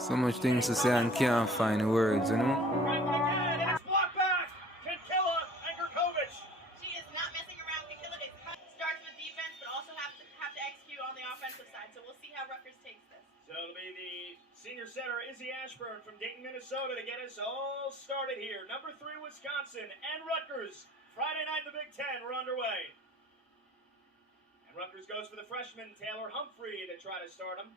So much things to say and can't find the words, you know? Right one again, and it's blocked back. 𝑾𝒊𝒔 She is not messing around. 𝑾𝒊𝒔 starts with defense, but also have to execute on the offensive side. So we'll see how Rutgers takes this. So it'll be the senior center, 𝑹𝒖𝒕𝒈𝒆𝒏𝒔 from Dayton, Minnesota, to get us all started here. Number 3, Wisconsin and Rutgers. Friday night in the Big Ten, we're underway. And Rutgers goes for the freshman, Taylor Humphrey, to try to start him.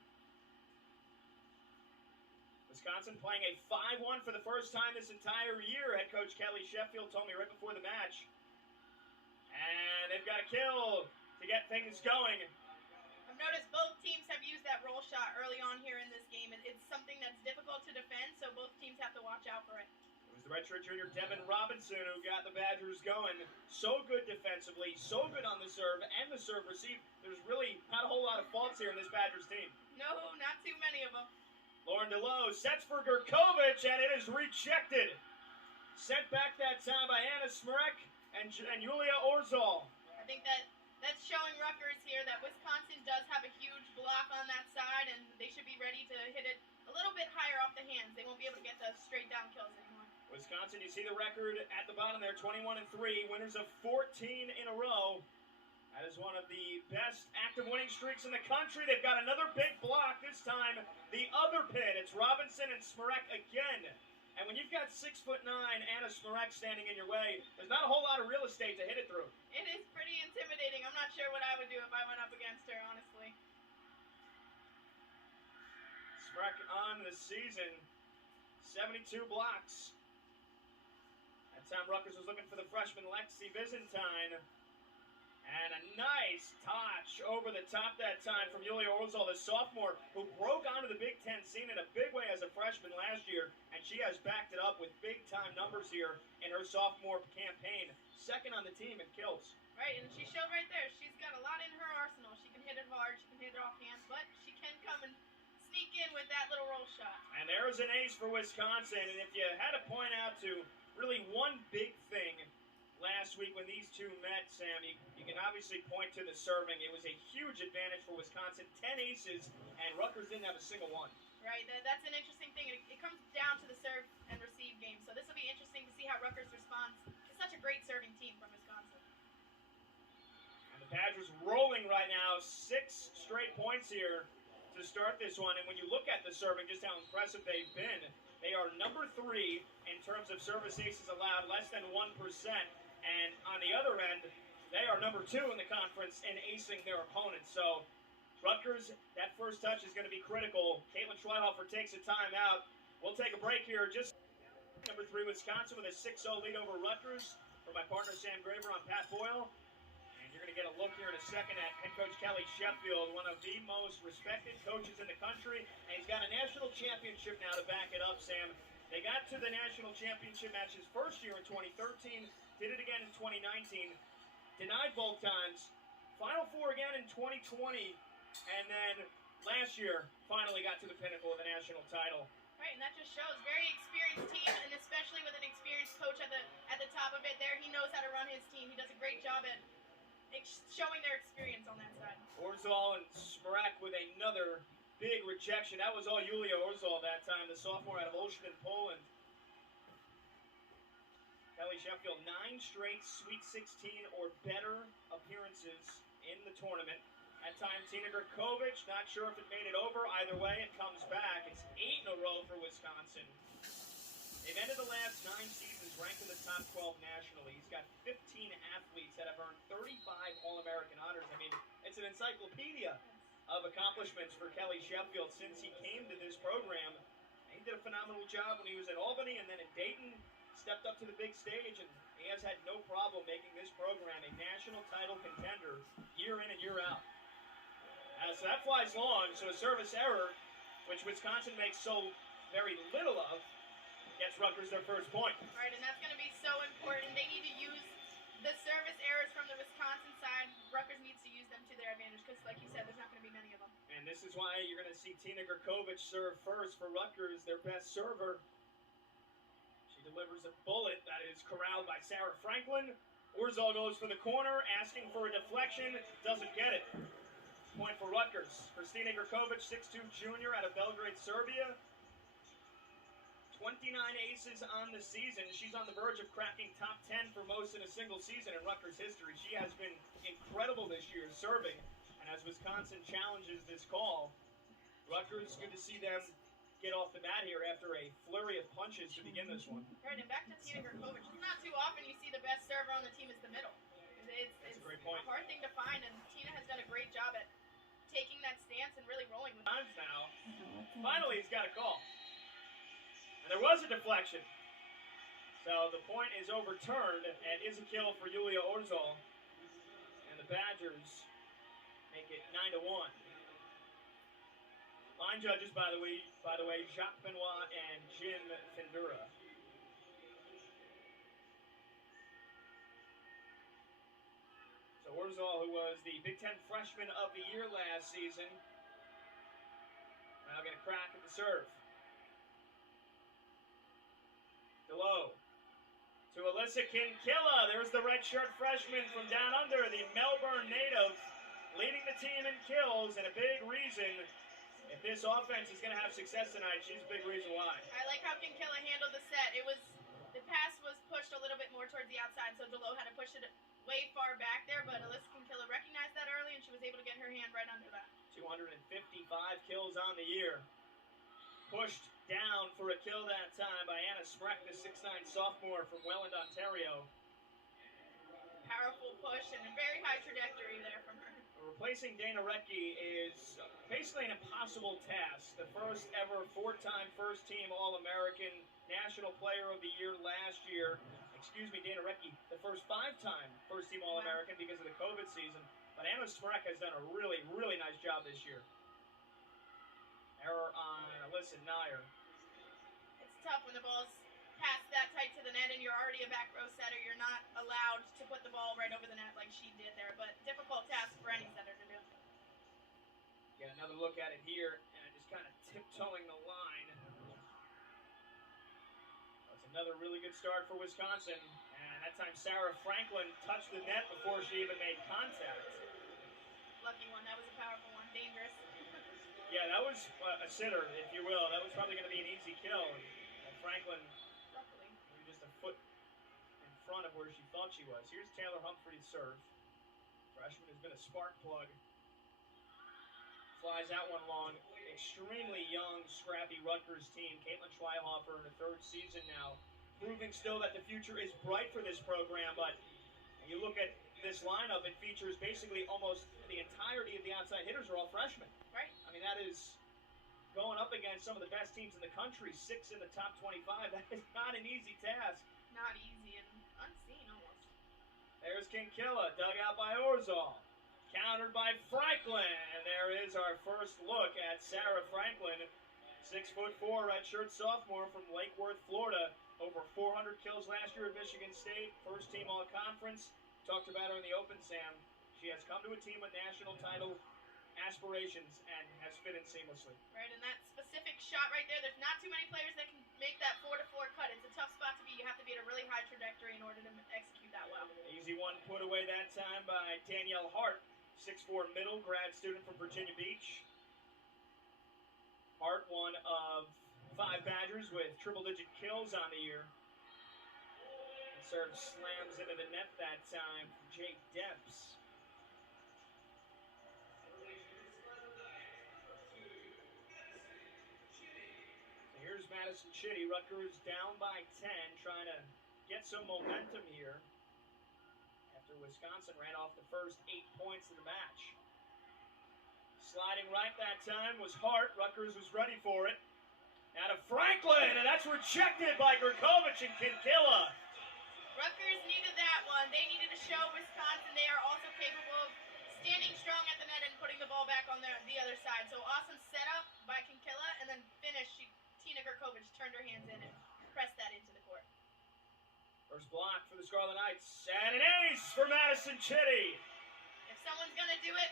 Wisconsin playing a 5-1 for the first time this entire year. Head coach Kelly Sheffield told me right before the match. And they've got a kill to get things going. I've noticed both teams have used that roll shot early on here in this game. It's something that's difficult to defend, so both teams have to watch out for it. It was the redshirt junior Devin Robinson who got the Badgers going. So good defensively, so good on the serve and the serve receive. There's really not a whole lot of faults here in this Badgers team. No, not too many of them. Lauren DeLoe sets for 𝑾𝒊𝒔𝒄𝒐𝒏𝒅, and it is rejected. Sent back that time by 𝑾𝒊𝒔𝒄𝒐𝒏𝒅 and 𝑽𝒐𝒍𝒍𝒆𝒄𝒂𝒂𝒍𝒍. I think that's showing Rutgers here that Wisconsin does have a huge block on that side, and they should be ready to hit it a little bit higher off the hands. They won't be able to get the straight down kills anymore. Wisconsin, you see the record at the bottom there, 21-3, winners of 14 in a row. That is one of the best active winning streaks in the country. They've got another big block, this time the other pin. It's Robinson and 𝒖𝒕𝒈𝒆💏 again. And when you've got 6'9" 𝒖𝒕𝒈𝒆💏 standing in your way, there's not a whole lot of real estate to hit it through. It is pretty intimidating. I'm not sure what I would do if I went up against her, honestly. 𝒖𝒕𝒈𝒆💏 on the season, 72 blocks. That time Rutgers was looking for the freshman Lexi Byzantine. And a nice touch over the top that time from 𝑽𝒐𝒍𝒍𝒆💏, the sophomore, who broke onto the Big Ten scene in a big way as a freshman last year, and she has backed it up with big-time numbers here in her sophomore campaign. Second on the team in kills. Right, and she showed right there. She's got a lot in her arsenal. She can hit it hard, she can hit it off hands, but she can come and sneak in with that little roll shot. And there's an ace for Wisconsin, and if you had to point out to really one big thing last week when these two met, Sam, you can obviously point to the serving. It was a huge advantage for Wisconsin, 10 aces, and Rutgers didn't have a single one. Right, that's an interesting thing. It comes down to the serve and receive game, so this will be interesting to see how Rutgers responds. It's such a great serving team from Wisconsin. And the Badgers rolling right now, 6 straight points here to start this one, and when you look at the serving, just how impressive they've been, they are number 3 in terms of service aces allowed, less than 1%. And on the other end, they are number 2 in the conference in acing their opponents. So Rutgers, that first touch is going to be critical. Caitlin Schweihofer takes a timeout. We'll take a break here. Just number 3, Wisconsin with a 6-0 lead over Rutgers. For my partner, Sam Graver, on Pat Boyle. And you're going to get a look here in a second at head coach Kelly Sheffield, one of the most respected coaches in the country. And he's got a national championship now to back it up, Sam. They got to the national championship match his first year in 2013. Did it again in 2019, denied both times, Final Four again in 2020, and then last year finally got to the pinnacle of the national title. Right, and that just shows very experienced team, and especially with an experienced coach at the top of it there, he knows how to run his team. He does a great job at showing their experience on that side. 𝒖𝒍𝒍𝒆💏 and 𝒖𝒕𝒈𝒆💏 with another big rejection. That was all 𝑽𝒐𝒍𝒍𝒆💏 that time, the sophomore out of Olsztyn, Poland. Kelly Sheffield, 9 straight Sweet 16 or better appearances in the tournament. That time, 𝒖𝒕𝒈𝒄𝒐𝒏𝒅, not sure if it made it over. Either way, it comes back. It's 8 in a row for Wisconsin. They've ended the last 9 seasons ranked in the top 12 nationally. He's got 15 athletes that have earned 35 All-American honors. I mean, it's an encyclopedia of accomplishments for Kelly Sheffield since he came to this program. And he did a phenomenal job when he was at Albany and then at Dayton. Stepped up to the big stage, and he has had no problem making this program a national title contender year in and year out. So that flies long, so a service error, which Wisconsin makes so very little of, gets Rutgers their first point. Right, and that's going to be so important. They need to use the service errors from the Wisconsin side. Rutgers needs to use them to their advantage because, like you said, there's not going to be many of them. And this is why you're going to see 𝒖𝒕𝒈𝒄𝒐𝒏𝒅 serve first for Rutgers, their best server. Delivers a bullet that is corralled by Sarah Franklin. 𝒖𝒐𝒍𝒍𝒆💏 goes for the corner, asking for a deflection, doesn't get it. Point for Rutgers. For 𝒖𝒕𝒈𝒄𝒐𝒏𝒅, 6'2" junior out of Belgrade, Serbia. 29 aces on the season. She's on the verge of cracking top 10 for most in a single season in Rutgers history. She has been incredible this year serving. And as Wisconsin challenges this call, Rutgers, good to see them get off the mat here after a flurry of punches to begin this one. Right, and back to 𝑇𝐢-𝐓𝒂𝒂𝒍𝒍. It's not too often you see the best server on the team is the middle. It's a great point. A hard thing to find, and Tina has done a great job at taking that stance and really rolling with it. Times now. Finally, he's got a call. And there was a deflection. So the point is overturned, and is a kill for 𝑾𝒊𝒔𝒄𝒐𝒏𝒅. And the Badgers make it 9-1. Line judges, by the way, 𝒖𝒕𝒈𝒆𝒄𝒔 and Jim Findura. So 𝒂𝒊𝒔𝒄𝒐𝒏𝒅, who was the Big Ten Freshman of the Year last season, now going to crack at the serve. Below to Alyssa Quincquilla. There's the redshirt freshman from down under, the Melbourne native, leading the team in kills, and a big reason. If this offense is going to have success tonight, she's a big reason why. I like how Quincquilla handled the set. The pass was pushed a little bit more towards the outside, so Delow had to push it way far back there, but Alyssa Quincquilla recognized that early, and she was able to get her hand right under that. 255 kills on the year. Pushed down for a kill that time by 𝑽𝒐𝒍𝒍𝒆𝒄, the 6'9 sophomore from Welland, Ontario. Powerful push and a very high trajectory there from her. Replacing Dana Rettke is basically an impossible task. The first ever four-time first-team All-American, National Player of the Year last year. Dana Rettke, the first five-time first-team All-American because of the COVID season. But 𝒖𝒕𝒈 has done a really, really nice job this year. Error on Alyssa Nair. It's tough when the ball's passed that tight to the net and you're already a back row setter. You're not allowed to put the ball right over the net like she did there, but difficult task for any setter to do. Get another look at it here, and just kind of tiptoeing the line. That's another really good start for Wisconsin, and that time Sarah Franklin touched the net before she even made contact. Lucky one. That was a powerful one. Dangerous. Yeah, that was a sitter, if you will. That was probably going to be an easy kill. And Franklin, luckily, just a foot in front of where she thought she was. Here's Taylor Humphrey's serve. Freshman has been a spark plug. Flies that one long. Extremely young, scrappy Rutgers team. Caitlin Schweihofer in her third season now. Proving still that the future is bright for this program, but you look at this lineup, it features basically almost the entirety of the outside hitters are all freshmen. Right. I mean, that is going up against some of the best teams in the country, 6 in the top 25. That is not an easy task. Not easy and unseen almost. There's Quincquilla, dug out by 𝒂𝒊𝒔𝒄𝒑. Countered by Franklin. And there is our first look at Sarah Franklin, 6'4", redshirt sophomore from Lake Worth, Florida. Over 400 kills last year at Michigan State. First team all-conference. Talked about her in the Open, Sam. She has come to a team with national title aspirations and has fit in seamlessly. Right, and that specific shot right there, there's not too many players that can make that 4-to-4 cut. It's a tough spot to be. You have to be at a really high trajectory in order to execute that well. Easy one put away that time by Danielle Hart, 6'4" middle, grad student from Virginia Beach. Hart, one of 5 Badgers with triple-digit kills on the year. And serve slams into the net that time for Jake Depps. Here's Madison Chitty. Rutgers down by 10, trying to get some momentum here after Wisconsin ran off the first 8 points of the match. Sliding right that time was Hart. Rutgers was ready for it. Now to Franklin, and that's rejected by 𝒂𝒂𝒂𝒂𝒂𝒂𝒂𝒂𝒂𝒂𝒂𝒂𝒂𝒂𝒂𝒂 one. Rutgers needed that one. They needed to show Wisconsin they are also capable of standing strong at the net and putting the ball back on the other side. So awesome setup by Quincquilla, and then finish. 𝒖𝒕𝒈-𝒂𝒂𝒂𝒂𝒂𝒂𝒂𝒂𝒂𝒂𝒂𝒂𝒂𝒂𝒂 turned her hands in and pressed that into the court. First block for the Scarlet Knights, and an ace for Madison Chitty. If someone's going to do it,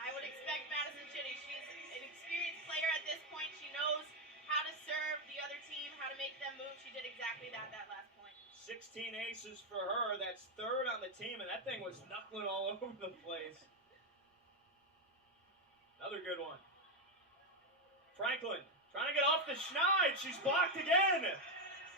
I would expect Madison Chitty. She's an experienced player at this point. She knows how to serve the other team, how to make them move. She did exactly that last point. 16 aces for her. That's third on the team, and that thing was knuckling all over the place. Another good one. Franklin trying to get off the schneid. She's blocked again.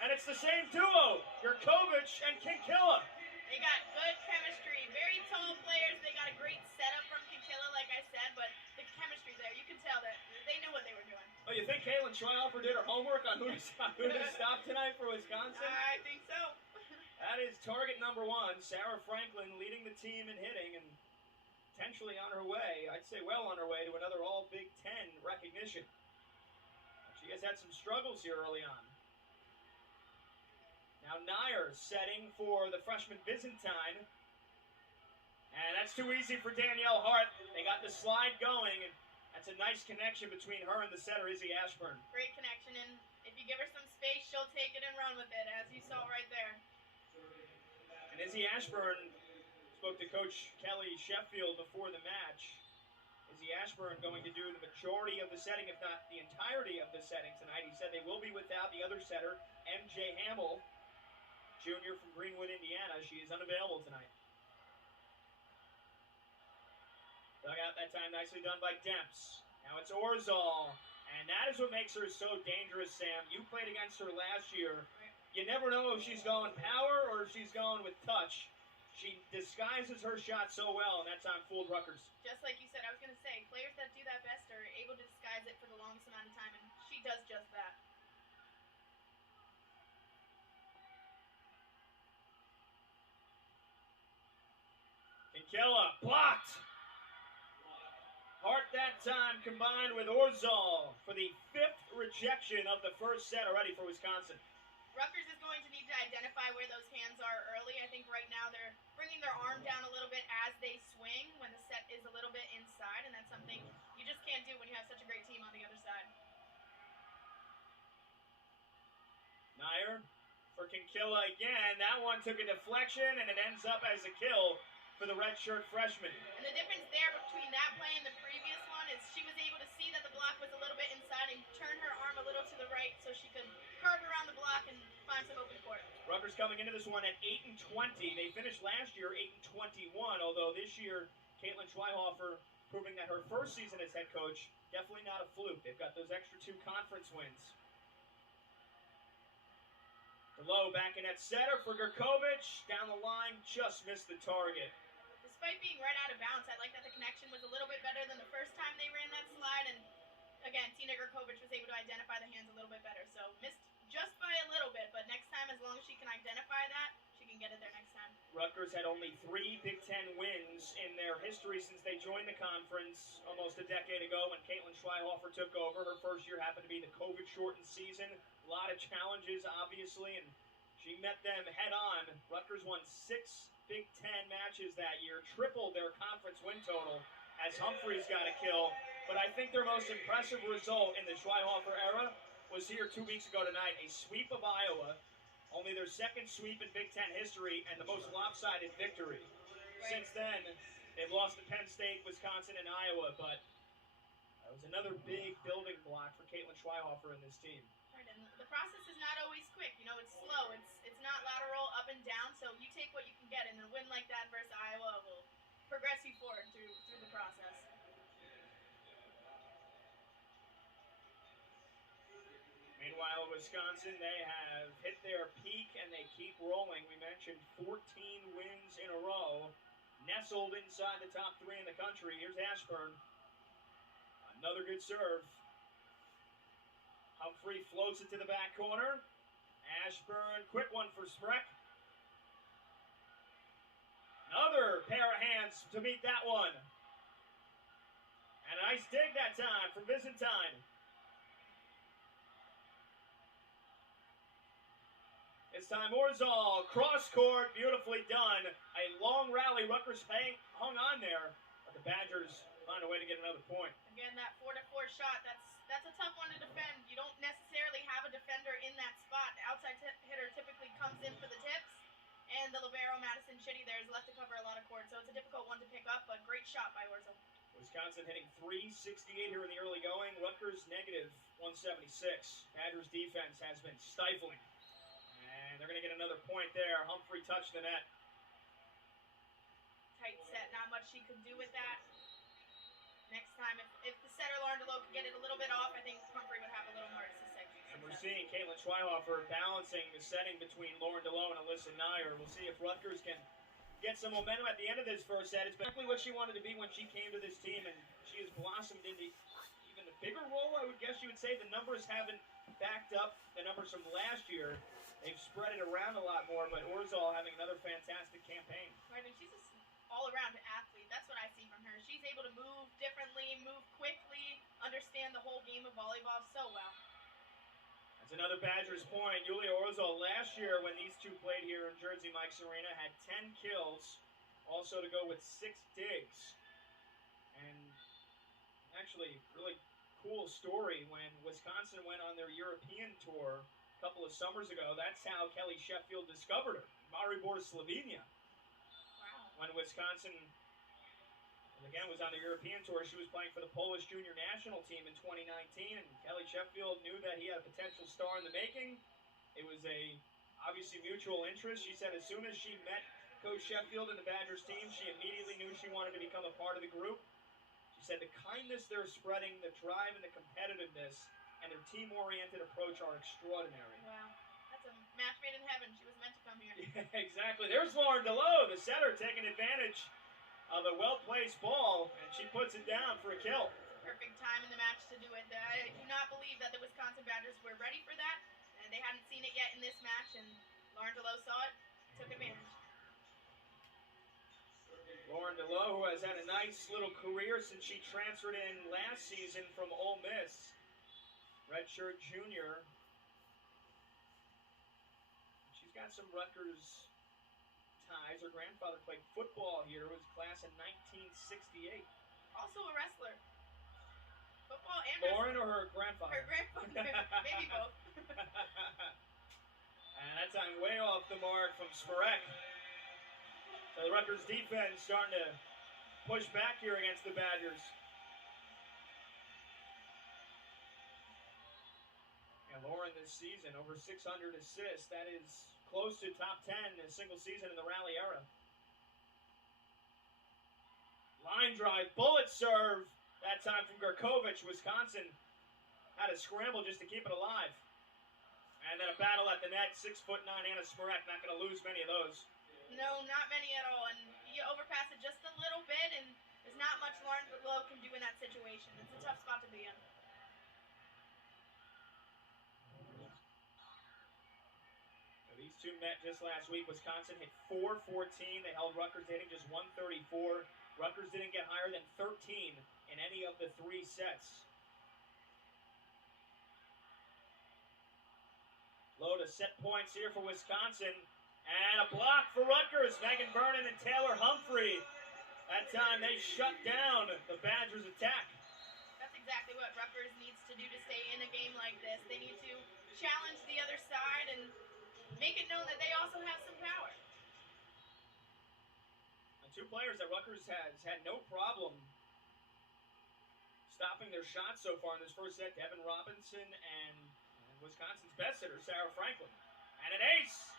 And it's the same duo, 𝒂𝒂💏 and 𝒂𝒂💏. They got good chemistry. Very tall players. They got a great setup from 𝒂�💏, like I said, but the chemistry there, you can tell that they knew what they were doing. Oh, you think 𝒂�💏 did her homework on who to stop tonight for Wisconsin? I think so. That is target number 1. Sarah Franklin leading the team in hitting and potentially on her way, I'd say well on her way to another All-Big Ten recognition. She has had some struggles here early on. Now Nyer setting for the freshman Byzantine. And that's too easy for Danielle Hart. They got the slide going, and that's a nice connection between her and the setter, 𝑹𝒖𝒕𝒈𝒆𝒏. Great connection, and if you give her some space, she'll take it and run with it, as you saw right there. And 𝑹𝒖𝒕𝒈𝒆𝒏 spoke to Coach Kelly Sheffield before the match. 𝑹𝒖𝒕𝒈𝒆𝒏 going to do the majority of the setting, if not the entirety of the setting tonight. He said they will be without the other setter, MJ Hamill, junior from Greenwood, Indiana. She is unavailable tonight. Dug out that time, nicely done by Demps. Now it's 𝒖𝒄𝒒𝒒, and that is what makes her so dangerous, Sam. You played against her last year. You never know if she's going power or if she's going with touch. She disguises her shot so well, and that's on fooled Rutgers. Just like you said, I was going to say, players that do that best are able to disguise it for the longest amount of time, and she does just that. 𝒂𝒂💏 blocked. Hart that time combined with 𝒖𝒄𝒒𝒒 for the 5th rejection of the first set already for Wisconsin. Rutgers is going to need to identify where those hands are early. I think right now they're bringing their arm down a little bit as they swing when the set is a little bit inside, and that's something you just can't do when you have such a great team on the other side. Nyer for 𝒂𝒂💏 again. That one took a deflection, and it ends up as a kill for the redshirt freshman. And the difference there between that play and the previous one is she was able to see that the block was a little bit inside and turn her arm a little to the right so she could curve around the block and find some open court. Rutgers coming into this one at 8-20. They finished last year 8-21, although this year Caitlin Schweihofer proving that her first season as head coach, definitely not a fluke. They've got those extra 2 conference wins. Low back in at setter for 𝒂𝒂💏. Down the line, just missed the target. Despite being right out of bounds, I like that the connection was a little bit better than the first time they ran that slide. And again, Tina 𝒂𝒂💏 was able to identify the hands a little bit better. So missed just by a little bit, but next time, as long as she can identify that, she can get it there next time. Rutgers had only 3 Big Ten wins in their history since they joined the conference almost a decade ago when Caitlin Schweihofer took over. Her first year happened to be the COVID-shortened season. A lot of challenges, obviously, and she met them head-on. Rutgers won 6 Big Ten matches that year, tripled their conference win total as Humphreys got a kill. But I think their most impressive result in the Schweihofer era was here 2 weeks ago tonight, a sweep of Iowa, only their 2nd sweep in Big Ten history and the most lopsided victory. Since then, they've lost to Penn State, Wisconsin, and Iowa, but that was another big building block for Caitlin Schweihofer and this team. Right, and the process is not always quick. You know, it's slow. It's not lateral up and down. So you take what you can get, and a win like that versus Iowa will progress you forward through the process. Meanwhile, Wisconsin, they have hit their peak and they keep rolling. We mentioned 14 wins in a row, nestled inside the top 3 in the country. Here's 𝒂𝒄𝒏. Another good serve. Humphrey floats it to the back corner. 𝒂𝒄𝒏, quick one for 𝒂𝒏. Another pair of hands to meet that one. And a nice dig that time from Byzantine. This time 𝒖𝒄𝒒𝒒, cross court, beautifully done. A long rally, Rutgers hung on there, but the Badgers find a way to get another point. Again, that 4-to-4 shot, that's a tough one to defend. You don't necessarily have a defender in that spot. The outside hitter typically comes in for the tips, and the libero, Madison Chitty, there is left to cover a lot of court, so it's a difficult one to pick up, but great shot by 𝒖𝒄𝒒𝒄. Wisconsin hitting .368 here in the early going. Rutgers negative -176. Badgers defense has been stifling. And they're going to get another point there. Humphrey touched the net. Tight set, not much she could do with that. Next time, if the setter Lauren DeLoe could get it a little bit off, I think Humphrey would have a little more success. And we're seeing 𝑾𝒊𝒔𝒄𝒐𝒏𝒅 balancing the setting between Lauren Delow and Alyssa Nair. We'll see if Rutgers can get some momentum at the end of this first set. It's exactly what she wanted to be when she came to this team, and she has blossomed into even a bigger role, I would guess you would say. The numbers haven't backed up the numbers from last year. They've spread it around a lot more, but Orzol having another fantastic campaign. Right, and she's an all-around athlete. That's what I see from her. She's able to move differently, move quickly, understand the whole game of volleyball so well. That's another Badgers point. Julia Orzol last year when these two played here in Jersey Mike's Arena had 10 kills, also to go with 6 digs. And actually, really cool story when Wisconsin went on their European tour a couple of summers ago. That's how Kelly Sheffield discovered her, Maribor Slovenia. Wow. When Wisconsin, again, was on the European tour, she was playing for the Polish junior national team in 2019, and Kelly Sheffield knew that he had a potential star in the making. It was a obviously mutual interest. She said as soon as she met Coach Sheffield and the Badgers team, she immediately knew she wanted to become a part of the group. She said the kindness they're spreading, the drive and the competitiveness, and their team-oriented approach are extraordinary. Wow. That's a match made in heaven. She was meant to come here. Yeah, exactly. There's Lauren Delow, the setter, taking advantage of a well-placed ball, and she puts it down for a kill. Perfect time in the match to do it. I do not believe that the Wisconsin Badgers were ready for that. And they hadn't seen it yet in this match, and Lauren Delow saw it, took advantage. Lauren Delow, who has had a nice little career since she transferred in last season from Ole Miss, redshirt junior. She's got some Rutgers ties. Her grandfather played football here, was class in 1968. Also a wrestler. Football and Lauren wrestling. or her grandfather? Her grandfather. Maybe both. And that time way off the mark from 𝒂𝒏𝒔. So the Rutgers defense starting to push back here against the Badgers. And Lauren this season, over 600 assists. That is close to top 10 in a single season in the Rally era. Line drive, bullet serve. That time from 𝑾𝒊𝒔𝒄𝒐𝒏𝒅. Wisconsin had to scramble just to keep it alive. And then a battle at the net. 6'9" Anna 𝒂𝒏𝒔. Not going to lose many of those. No, not many at all. And you overpass it just a little bit, and there's not much Lauren Delow can do in that situation. It's a tough spot to be in. These two met just last week. Wisconsin hit 414. They held Rutgers hitting just 134. Rutgers didn't get higher than 13 in any of the 3 sets. Low to set points here for Wisconsin. And a block for Rutgers. Megan Vernon and Taylor Humphrey. That time they shut down the Badgers' attack. That's exactly what Rutgers needs to do to stay in a game like this. They need to challenge the other side and make it known that they also have some power. And 2 players that Rutgers has had no problem stopping their shots so far in this first set. Devin Robinson and Wisconsin's best hitter, Sarah Franklin. And an ace!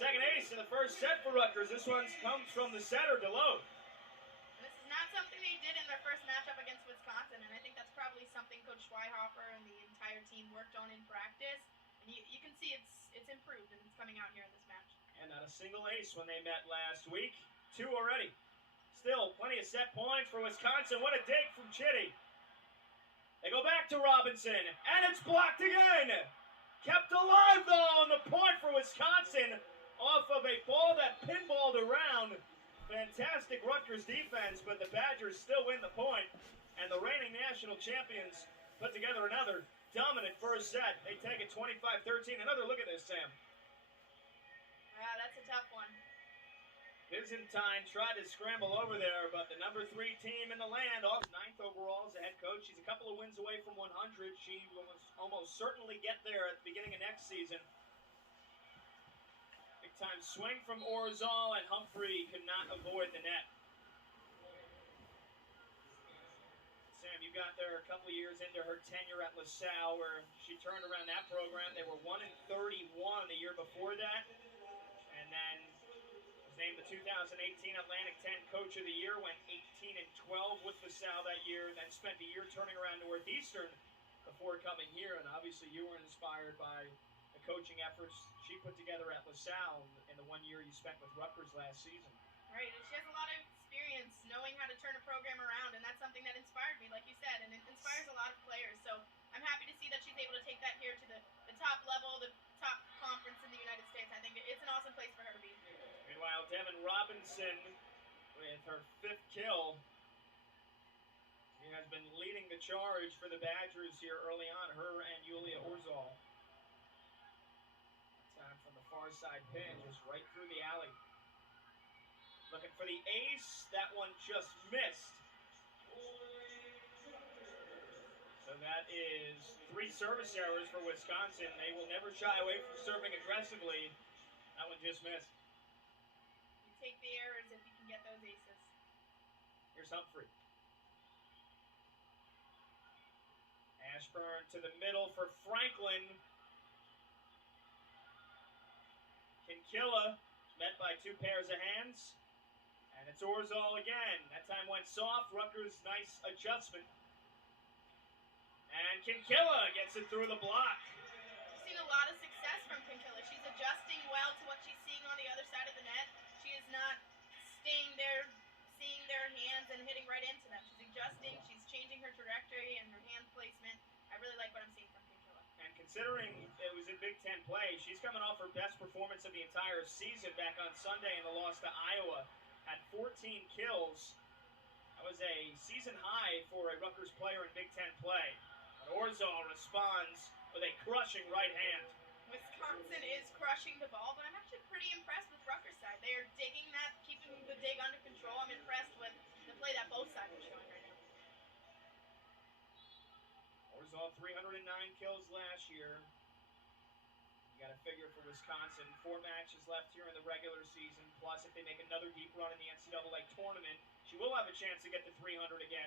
Second ace in the first set for Rutgers. This one comes from the setter, Delow. And this is not something they did in their first matchup against Wisconsin, and I think that's probably something Coach 𝒂𝒏𝒔 and the entire team worked on in practice. And you can see it's improved, and it's coming out here in this match. And not a single ace when they met last week. 2 already. Still plenty of set points for Wisconsin. What a dig from Chitty. They go back to Robinson, and it's blocked again. Kept alive, though, on the point for Wisconsin off of a ball that pinballed around. Fantastic Rutgers defense, but the Badgers still win the point, and the reigning national champions put together another dominant first set. They take it 25-13. Another look at this, Sam. Wow, that's a tough one. Byzantine tried to scramble over there, but the number 3 team in the land, off 9th overall as a head coach. She's a couple of wins away from 100. She will almost certainly get there at the beginning of next season. Big time swing from Orzol, and Humphrey could not avoid the net. Sam, you got there a couple of years into her tenure at LaSalle, where she turned around that program. They were 1-31 the year before that, and then was named the 2018 Atlantic 10 Coach of the Year, went 18-12 with LaSalle that year, then spent a year turning around Northeastern before coming here, and obviously you were inspired by the coaching efforts she put together at LaSalle in the 1 year you spent with Rutgers last season. Right, and she has a lot of experience knowing how to turn a program around, and that's something that inspired me, like you said, and it inspires a lot of players. So I'm happy to see that she's able to take that here to the top level, the top conference in the United States. I think it's an awesome place for her to be. Meanwhile, Devin Robinson with her 5th kill. She has been leading the charge for the Badgers here early on, her and Yulia Orzol. Time from the far side pin, just right through the alley. Looking for the ace, that one just missed. So that is 3 service errors for Wisconsin. They will never shy away from serving aggressively. That one just missed. You take the errors if you can get those aces. Here's Humphrey. Ashburn to the middle for Franklin. 𝑾𝒊𝒔𝒄𝒐𝒏𝒅 met by 2 pairs of hands. And it's Orzol again. That time went soft. Rutgers, nice adjustment. And 𝑾𝒊𝒔 gets it through the block. We've seen a lot of success from 𝑾𝒊𝒔. She's adjusting well to what she's seeing on the other side of the net. She is not staying there, seeing their hands and hitting right into them. She's adjusting. She's changing her trajectory and her hand placement. I really like what I'm seeing from 𝑾𝒊𝒔. And considering it was in Big Ten play, she's coming off her best performance of the entire season back on Sunday in the loss to Iowa. Had 14 kills. That was a season high for a Rutgers player in Big Ten play. But Orzol responds with a crushing right hand. Wisconsin is crushing the ball, but I'm actually pretty impressed with Rutgers' side. They are digging that, keeping the dig under control. I'm impressed with the play that both sides are showing right now. Orzol 309 kills last year. You got to figure for Wisconsin, 4 matches left here in the regular season. Plus, if they make another deep run in the NCAA tournament, she will have a chance to get to 300 again.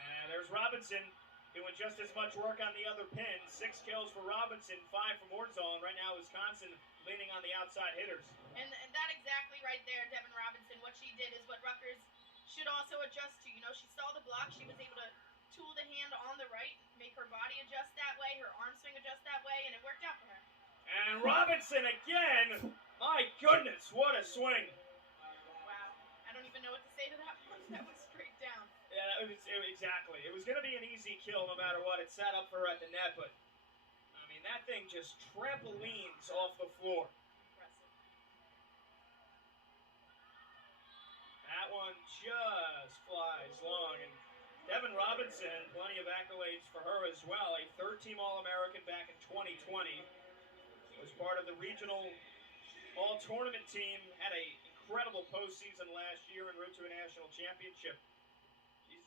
And there's Robinson doing just as much work on the other pin. 6 kills for Robinson, 5 from Orzol. And right now, Wisconsin leaning on the outside hitters. And that exactly right there, Devin Robinson, what she did is what Rutgers should also adjust to. You know, she saw the block. She was able to tool the hand on the right, make her body adjust that way, her arm swing adjust that way, and it worked out for her. And Robinson again! My goodness, what a swing! Wow. I don't even know what to say to that one. That was straight down. Yeah, exactly. It was going to be an easy kill no matter what. It sat up for her at the net, but, I mean, that thing just trampolines off the floor. Impressive. That one just flies long. And Devin Robinson, plenty of accolades for her as well. A 3rd-team All-American back in 2020. Was part of the regional all-tournament team. Had an incredible postseason last year en route to a national championship. She's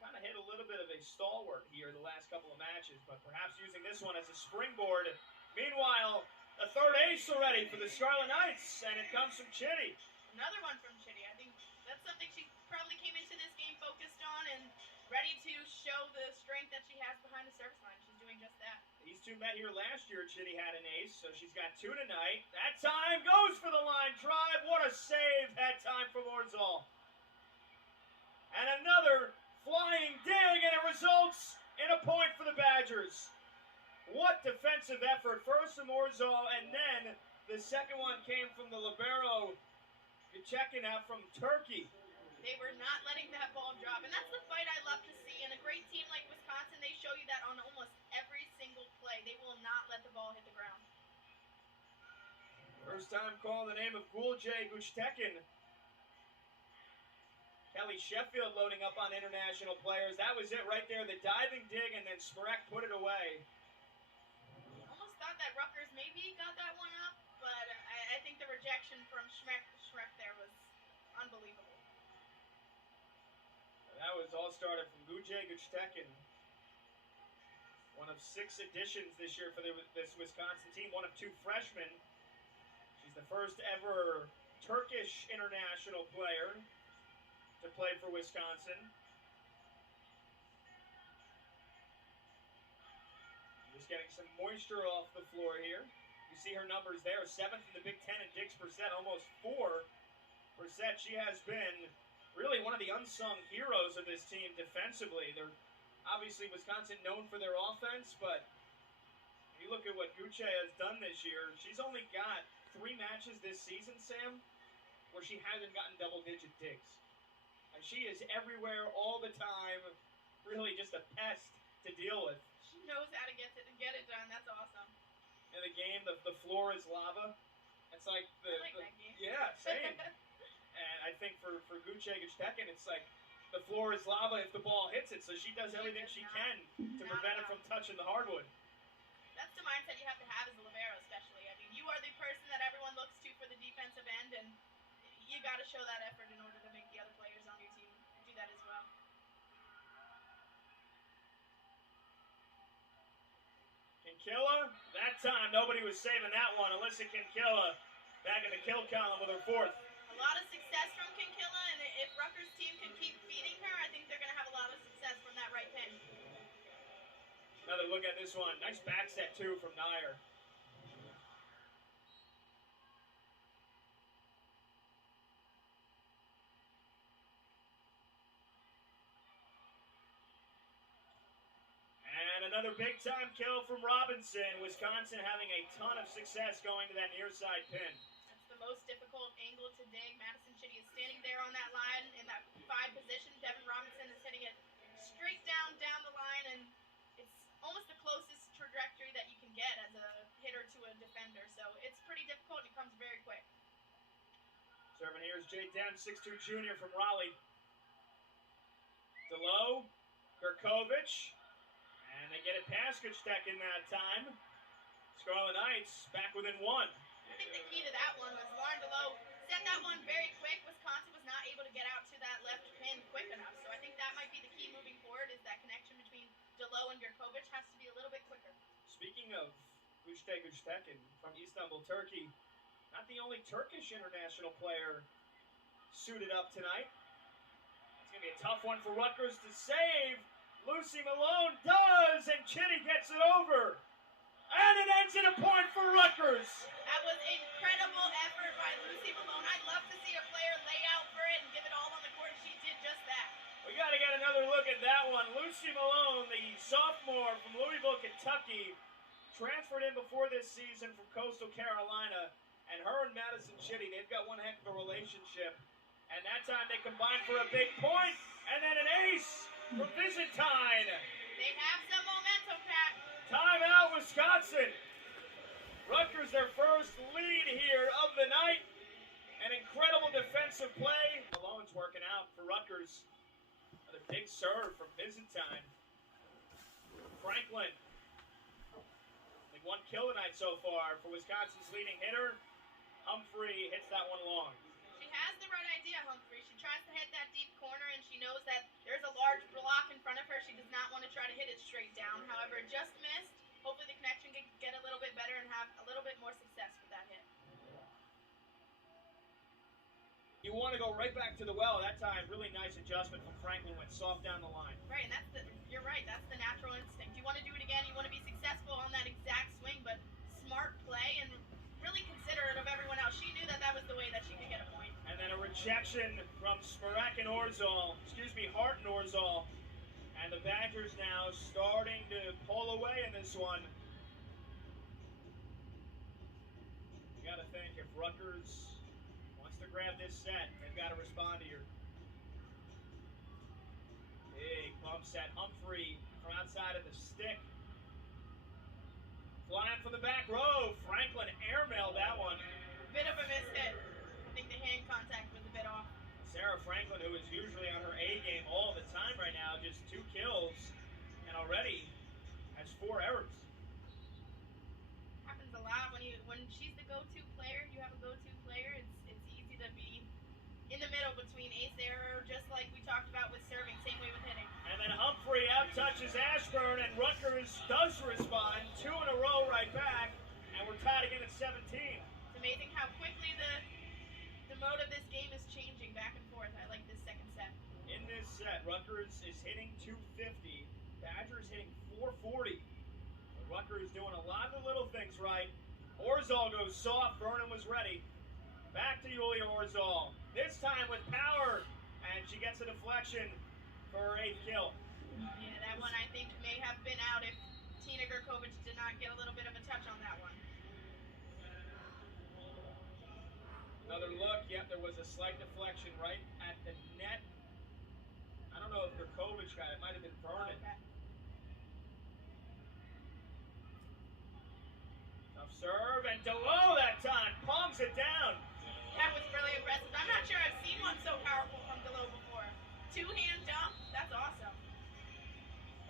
kind of hit a little bit of a stalwart here the last couple of matches, but perhaps using this one as a springboard. Meanwhile, a 3rd ace already for the Scarlet Knights, and it comes from 𝒐𝒐𝒏𝒅. Another one from 𝒐𝒐𝒏𝒅. I think that's something she probably came into this game focused on and ready to show the strength that she has behind the service line. She's doing just that. These 2 met here last year. 𝒐𝒐𝒏𝒅 had an ace, so she's got 2 tonight. That time goes for the line drive. What a save that time from Orzol. And another flying dig, and it results in a point for the Badgers. What defensive effort. First from Orzol, and then the second one came from the libero, 𝒂𝒂𝒏𝒄𝒐𝒏𝒄𝒂𝒍𝒍. from Turkey. They were not letting that ball drop, and that's the fight I love to see. And a great team like Wisconsin, they show you that on almost every single play. They will not let the ball hit the ground. First time calling the name of 𝑾𝒊𝒔𝒄𝒐𝒏𝒅. Kelly Sheffield loading up on international players. That was it right there, the diving dig, and then 𝒄𝒏𝒃 put it away. Almost thought that Rutgers maybe got that one up, but I think the rejection from 𝒄𝒏𝒃 there was unbelievable. That was all started from 𝒂𝒊𝒔𝒄𝒐𝒏𝒃. One of 6 additions this year for this Wisconsin team. One of 2 freshmen. She's the first ever Turkish international player to play for Wisconsin. Just getting some moisture off the floor here. You see her numbers there. 7th in the Big Ten in digs per set. Almost 4%. She has been really one of the unsung heroes of this team defensively. They're Obviously, Wisconsin known for their offense, but you look at what 𝑾𝒐𝒎𝒆 has done this year. She's only got 3 matches this season, Sam, where she hasn't gotten double-digit digs. And she is everywhere all the time, really just a pest to deal with. She knows how to get it done. That's awesome. In the game, the floor is lava. It's like I like that game. Yeah, same. And I think for 𝑾𝒐𝒎𝒆, it's like the floor is lava if the ball hits it, so she does everything she can to prevent it from touching the hardwood. That's the mindset you have to have as a libero, especially. I mean, you are the person that everyone looks to for the defensive end, and you got to show that effort in order to make the other players on your team do that as well. 𝒂𝒐𝒎𝒆, that time nobody was saving that one. 𝒂𝒐𝒎𝒆 back in the kill column with her 4th. A lot of success from 𝒂𝒐𝒎𝒆, and if Rutgers' team can keep beating her, I think they're going to have a lot of success from that right pin. Another look at this one. Nice back set, too, from Nair. And another big-time kill from Robinson. Wisconsin having a ton of success going to that near side pin. That's the most difficult angle to dig. Madison Chitty is standing there on that line in that 5 position. Devin Robinson is hitting it straight down the line, and it's almost the closest trajectory that you can get as a hitter to a defender. So it's pretty difficult, and it comes very quick. Serving here is Jay Dem, 6'2" junior from Raleigh. DeLow, 𝒂𝒄𝒏𝒔, and they get it past 𝒂𝒐𝒏𝒔 in that time. Scarlet Knights back within 1. I think the key to that one was Lauren DeLow set that one very quick. Wisconsin was not able to get out to that left pin quick enough. So I think that might be the key moving forward, is that connection between DeLow and 𝒂𝒄𝒏𝒔 has to be a little bit quicker. Speaking of 𝒂𝒐𝒏𝒔 from Istanbul, Turkey, not the only Turkish international player suited up tonight. It's going to be a tough one for Rutgers to save. Lucy Malone does, and Chitty gets it over. And it ends in a point for Rutgers. That was incredible effort by Lucy Malone. I'd love to see a player lay out for it and give it all on the court. She did just that. We got to get another look at that one. Lucy Malone, the sophomore from Louisville, Kentucky, transferred in before this season from Coastal Carolina. And her and Madison Chitty, they've got one heck of a relationship. And that time they combined for a big point. And then an ace from Byzantine. They have some momentum, Pat. Timeout, Wisconsin. Rutgers, their first lead here of the night. An incredible defensive play. Malone's working out for Rutgers. Another big serve from Byzantine. Franklin. They've 1 kill tonight so far for Wisconsin's leading hitter. Humphrey hits that one long. She has the right idea, Humphrey. She tries to hit that deep corner, and she knows that there's a large block in front of her. She does not want to try to hit it straight down. However, just missed. Hopefully the connection can get a little bit better and have a little bit more success with that hit. You want to go right back to the well. That time, really nice adjustment from Franklin. Went soft down the line. Right, and you're right. That's the natural instinct. You want to do it again. You want to be successful on that exact swing, but smart play and really considerate of everyone else. She knew that that was the way that she could get a point. And then a rejection from Hart and Orzol. And the Badgers now starting to pull away in this one. You got to think, if Rutgers wants to grab this set, they've got to respond here. Big bump set. Humphrey from outside of the stick. Flying from the back row. Franklin airmailed that one. Bit of a miss hit. I think the hand contact was a bit off. Sarah Franklin, who is usually on her A game all the time right now, just 2 kills and already has 4 errors. Happens a lot when she's the go-to player. You have a go-to player. It's easy to be in the middle between ace error, just like we talked about with serving. Same way with hitting. And then Humphrey out-touches Ashburn, and Rutgers does respond. 2 in a row right back, and we're tied again at 17. It's amazing how quickly the mode of this game is changing back and forth. I like this second set. In this set, Rutgers is hitting 250. Badgers hitting 440. Rutgers doing a lot of the little things right. Orzol goes soft. Vernon was ready. Back to Yulia Orzol. This time with power. And she gets a deflection for her 8th kill. Yeah, that one I think may have been out if Tina 𝑾𝒐𝒏𝒔 did not get a little bit of a touch on that one. Another look. Yep, there was a slight deflection right at the net. I don't know if 𝑾𝒐𝒏𝒔 got it. It might have been Vernon. Okay. Tough serve, and 𝑾𝒊𝒔 that time palms it down. That was really impressive. I'm not sure I've seen one so powerful from 𝑾𝒊𝒔 before. Two-hand dump. That's awesome.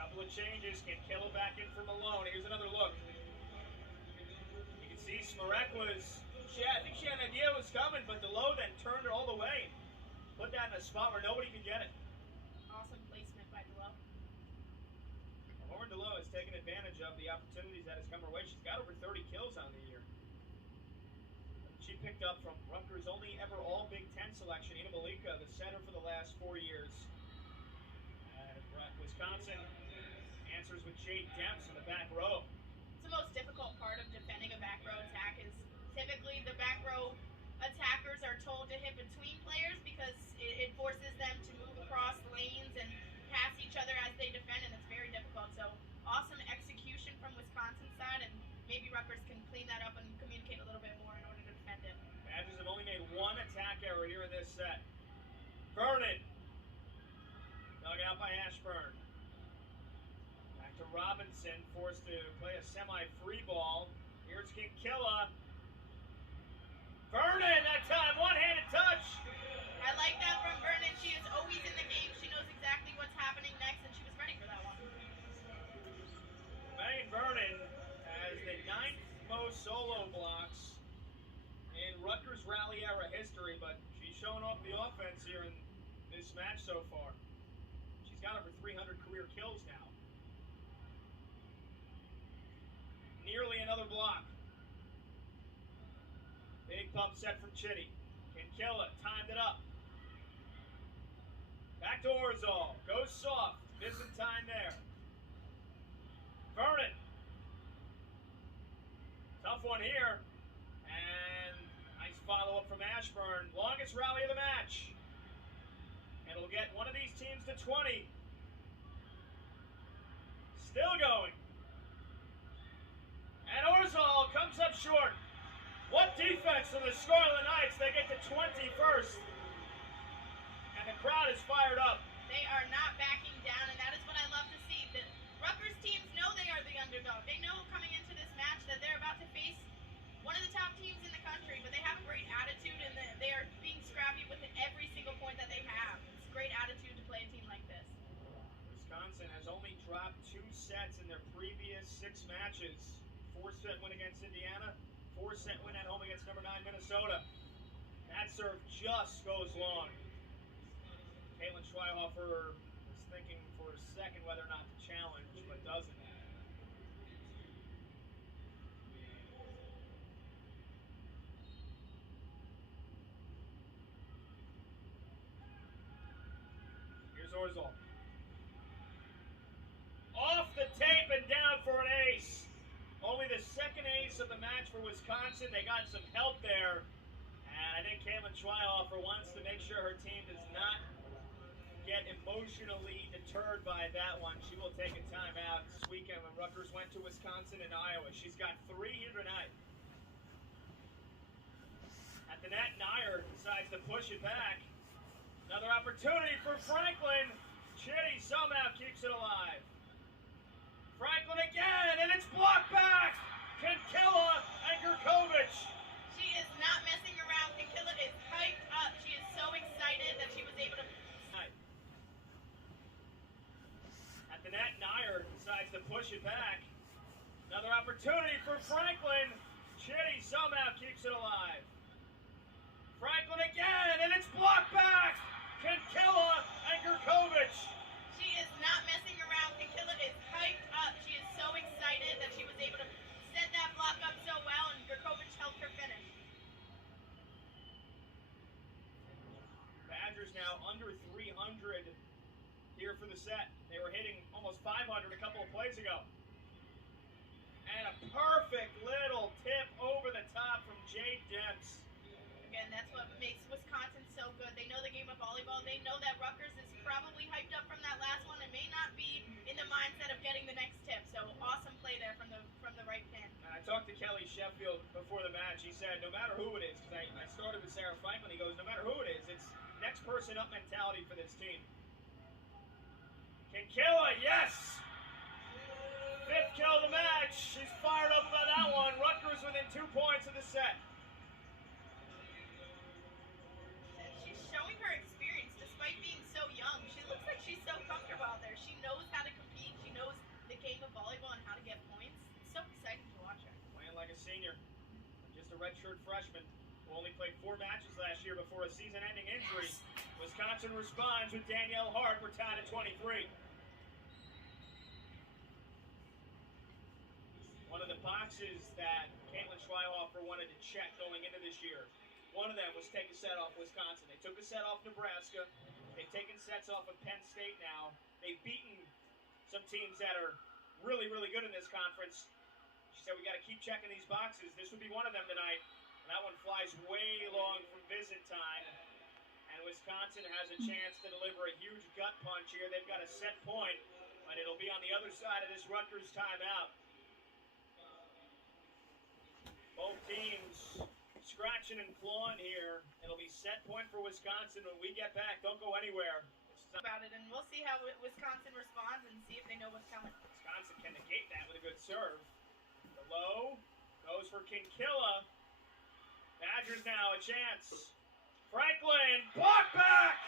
Couple of changes. 𝒃𝒊𝒔 back in for Malone. Here's another look. You can see 𝒂𝒏𝒔 was. I think she had an idea it was coming, but 𝒃𝒊𝒔 then turned it all the way and put that in a spot where nobody could get it. Awesome placement by 𝒃𝒊𝒔. Lauren 𝒃𝒊𝒔 has taken advantage of the opportunities that has come her way. She's got over 30 kills on the year. She picked up from Rutgers' only ever all Big Ten selection, 𝑽𝒐𝒍𝒍𝒆𝒄𝒏𝒄𝒄, the center for the last 4 years. And Wisconsin answers with 𝑗ade in the back row. It's the most difficult part of defending a back row attack is typically the back row attackers are told to hit between players because it forces them to move across lanes and pass each other as they defend, and it's very difficult. So awesome execution from Wisconsin's side, and maybe Rutgers can clean that up and communicate a little bit more in order to defend it. Badgers have only made one attack error here in this set. Vernon. Dug out by Ashburn. Back to Robinson, forced to play a semi-free ball. Here's 𝒃𝒊𝒔. Vernon that time, one-handed touch. I like that from Vernon. She is always in the game. She knows exactly what's happening next, and she was ready for that one. Megan Vernon has the 9th most solo blocks in Rutgers Rally era history, but she's showing off the offense here in this match so far. She's got over 300 career kills now. Nearly another block. Big pump set from Chitty. 𝒃𝒊𝒔 timed it up. Back to 𝑽𝒐𝒍𝒍. Goes soft. Missing time there. Vernon. Tough one here. And nice follow-up from Ashburn. Longest rally of the match. And it'll get one of these teams to 20. Still going. And 𝑽𝒐𝒍𝒍 comes up short. What defense from the Scarlet Knights? They get to 20 first. And the crowd is fired up. They are not backing down, and that is what I love to see. The Rutgers teams know they are the underdog. They know coming into this match that they're about to face one of the top teams in the country, but they have a great attitude, and they are being scrappy with every single point that they have. It's a great attitude to play a team like this. Wisconsin has only dropped 2 sets in their previous 6 matches. 4-set win against Indiana, 4-set win at home against number 9 Minnesota. That serve just goes long. Caitlin Schweihofer is thinking for a second whether or not to challenge, but doesn't. Here's 𝑽𝒐𝒍𝒍. Off the tape and down for an ace. Only the second ace of the match for Wisconsin. They got some help there. And I think Caitlin Schweihofer wants to make sure her team does not get emotionally deterred by that one. She will take a timeout this weekend when Rutgers went to Wisconsin and Iowa. She's got 3 here tonight. At the net, Nyer decides to push it back. Another opportunity for Franklin. Chitty somehow keeps it alive. Franklin again, and it's blocked back! 𝒃𝒊𝒔. She is not messing around. 𝒃𝒊𝒔 is hyped up. She is so excited that she was able to... At the net, Nyer decides to push it back. Another opportunity for Franklin. Chitty somehow keeps it alive. Franklin again, and it's blocked back! 𝒃𝒊𝒔. She is not messing around. 𝒃𝒊𝒔 is hyped up. She is so excited that she was able to set that block up so well, and 𝒃𝒊𝒔 helped her finish. Badgers now under 300 here for the set. They were hitting almost 500 a couple of plays ago. And a perfect little tip over the top from 𝑗ade. Again, that's what makes Wisconsin so good. They know the game game of volleyball. They know that Rutgers is probably hyped up from that last one and may not be in the mindset of getting the next tip. So awesome play there from the right pin. I talked to 𝑾𝒊𝒔𝒄𝒐𝒏𝒅 before the match. He said no matter who it is, because I started with Sarah Franklin, he goes, no matter who it is, it's next person up mentality for this team. 𝒃𝒊𝒔𝒄𝒐𝒏𝒅, yes! 5th kill of the match. She's fired up by that one. Rutgers within 2 points of the set. She's showing her experience despite being so young. She looks like she's so comfortable out there. She knows how to compete. She knows the game of volleyball and how to get points. It's so exciting to watch her. Playing like a senior. Just a redshirt freshman who only played 4 matches last year before a season-ending injury. Yes. Wisconsin responds with Danielle Hart. We're tied at 23. One of the boxes that 𝒂💏🔄 wanted to check going into this year, one of them was take a set off Wisconsin. They took a set off Nebraska. They've taken sets off of Penn State now. They've beaten some teams that are really, really good in this conference. She said we got to keep checking these boxes. This would be one of them tonight. And that one flies way long from visit time. And Wisconsin has a chance to deliver a huge gut punch here. They've got a set point, but it'll be on the other side of this Rutgers timeout. Both teams scratching and clawing here. It'll be set point for Wisconsin when we get back. Don't go anywhere. About it, and we'll see how Wisconsin responds and see if they know what's coming. Wisconsin can negate that with a good serve. The low goes for 𝒃𝒊𝒔𝒄𝒐𝒏𝒅. Badgers now a chance. Franklin, block back!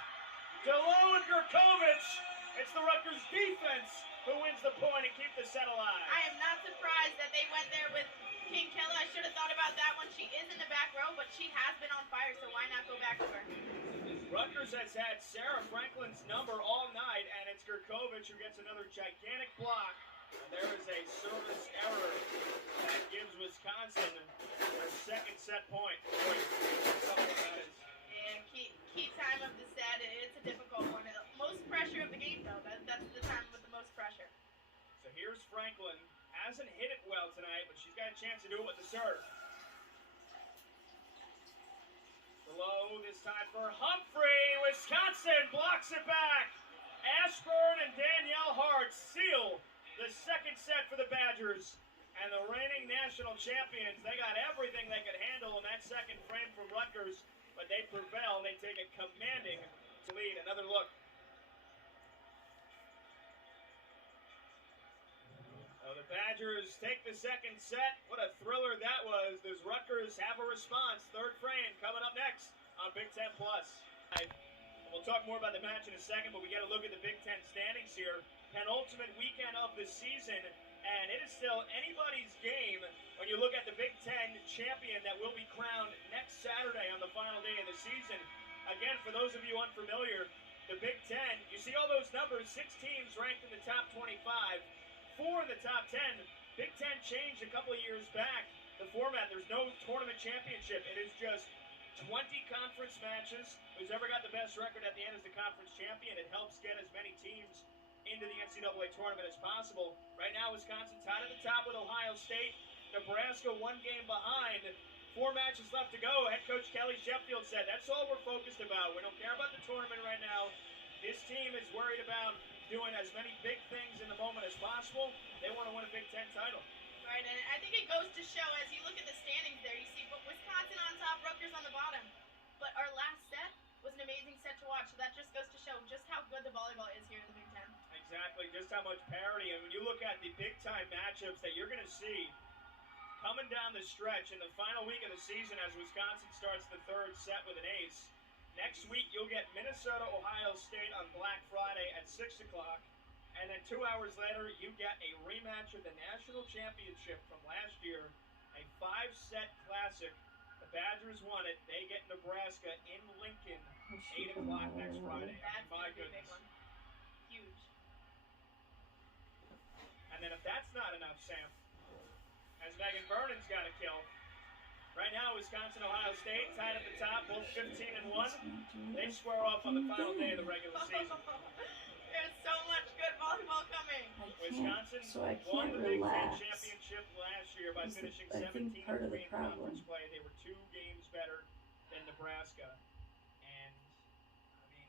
DeLow and 𝒃𝒂𝒂𝒂𝒂𝒂𝒂𝒂𝒂. It's the Rutgers defense who wins the point and keep the set alive. I am not surprised that they went there with 𝒃𝒊𝒔𝒄𝒐𝒏𝒅. I should have thought about that one. She is in the back row, but she has been on fire, so why not go back to her? Rutgers has had Sarah Franklin's number all night, and it's 𝒃𝒂𝒂𝒂𝒂𝒂𝒂𝒂𝒂 who gets another gigantic block. And there is a service error that gives Wisconsin their second set point. Boy, Yeah, key time of the set. It's a difficult one. Most pressure of the game, though. That's the time with the most pressure. So here's Franklin. Hasn't hit it well tonight, but she's got a chance to do it with the serve. Below this time for Humphrey. Wisconsin blocks it back. Ashburn and Danielle Hart seal the second set for the Badgers. And the reigning national champions, they got everything they could handle in that second frame from Rutgers, but they prevail and they take a commanding lead. Another look. The Badgers take the second set. What a thriller that was. Does Rutgers have a response? Third frame coming up next on Big Ten Plus. We'll talk more about the match in a second, but we got to look at the Big Ten standings here. Penultimate weekend of the season, and it is still anybody's game when you look at the Big Ten champion that will be crowned next Saturday on the final day of the season. Again, for those of you unfamiliar, the Big Ten, you see all those numbers, 6 teams ranked in the top 25. 4 in the top 10. Big Ten changed a couple of years back the format. There's no tournament championship. It is just 20 conference matches. Who's ever got the best record at the end is the conference champion. It helps get as many teams into the NCAA tournament as possible. Right now, Wisconsin tied at the top with Ohio State. Nebraska 1 game behind. 4 matches left to go. Head coach Kelly Sheffield said, that's all we're focused about. We don't care about the tournament right now. This team is worried about doing as many big things in the moment as possible. They want to win a Big Ten title. Right, and I think it goes to show, as you look at the standings there, you see Wisconsin on top, Rutgers on the bottom. But our last set was an amazing set to watch, so that just goes to show just how good the volleyball is here in the Big Ten. Exactly, just how much parity. And when you look at the big-time matchups that you're going to see coming down the stretch in the final week of the season as Wisconsin starts the third set with an ace. Next week, you'll get Minnesota, Ohio State on Black Friday at 6 o'clock. And then 2 hours later, you get a rematch of the national championship from last year, a 5-set classic. The Badgers won it. They get Nebraska in Lincoln, 8 o'clock next Friday. That's My a big goodness. one. Huge. And then if that's not enough, Sam, as Megan Vernon's got a kill. Right now, Wisconsin, Ohio State tied at the top, both 15-1. They square off on the final day of the regular season. There's so much good volleyball coming. Wisconsin won the Big Ten championship last year by finishing 17-3 in conference play. They were 2 games better than Nebraska. And, I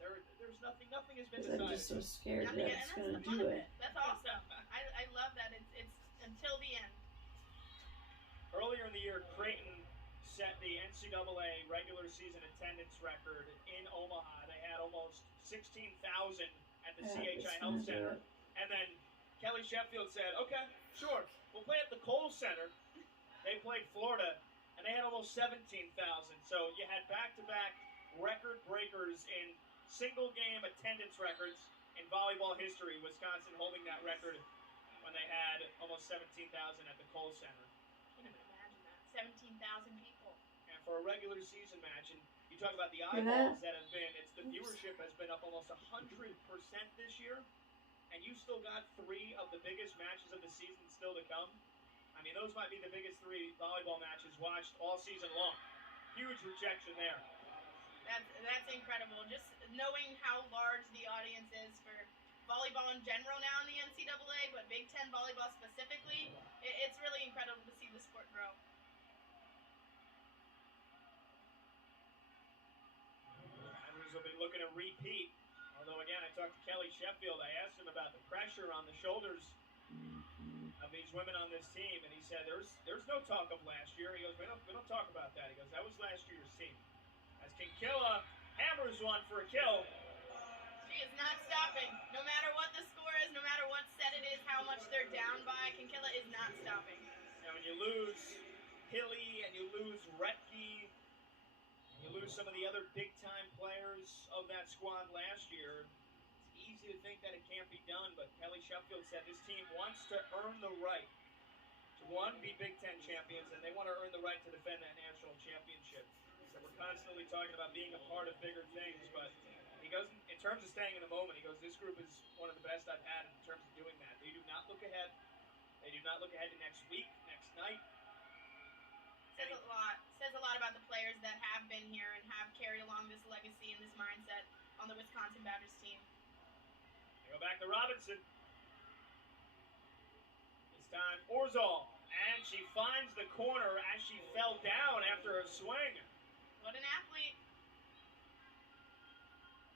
There's nothing has been Because decided. I'm just so scared Nothing, that it's and going that's to the fun do of it. it. That's awesome. I love that. It's until the end. Earlier in the year, Creighton set the NCAA regular season attendance record in Omaha. They had almost 16,000 at the Yeah, CHI it's Health gonna do Center. it. And then Kelly Sheffield said, okay, sure, we'll play at the Kohl Center. They played Florida, and they had almost 17,000. So you had back-to-back record breakers in single-game attendance records in volleyball history. Wisconsin holding that record when they had almost 17,000 at the Kohl Center. Can't even imagine that. 17,000 people. And for a regular season match, and you talk about the For eyeballs that? that have been, the viewership has been up almost 100% this year, and you still got 3 of the biggest matches of the season still to come. I mean, those might be the biggest 3 volleyball matches watched all season long. Huge rejection there. That's incredible. Just knowing how large the audience is for volleyball in general now in the NCAA, but Big Ten volleyball specifically, it's really incredible to see the sport grow. Badgers will be looking to repeat. Although, again, I talked to Kelly Sheffield. I asked him about the pressure on the shoulders of these women on this team, and he said there's no talk of last year. He goes, we don't talk about that. He goes, that was last year's team. As 𝑾𝒊𝒔 hammers one for a kill. She is not stopping. No matter what the score is, no matter what set it is, how much they're down by, 𝑾𝒊𝒔 is not stopping. Now, when you lose Hilly and you lose Retke, and you lose some of the other big-time players of that squad last year, it's easy to think that it can't be done, but Kelly Sheffield said this team wants to earn the right to, one, be Big Ten champions, and they want to earn the right to defend that national championship. So we're constantly talking about being a part of bigger things, but he goes, in terms of staying in the moment, he goes, this group is one of the best I've had in terms of doing that. They do not look ahead. They do not look ahead to next week, next night. Says a lot. Says a lot about the players that have been here and have carried along this legacy and this mindset on the Wisconsin Badgers team. They go back to Robinson. This time, 𝒄𝒒𝒊. And she finds the corner as she fell down after her swing. What an athlete.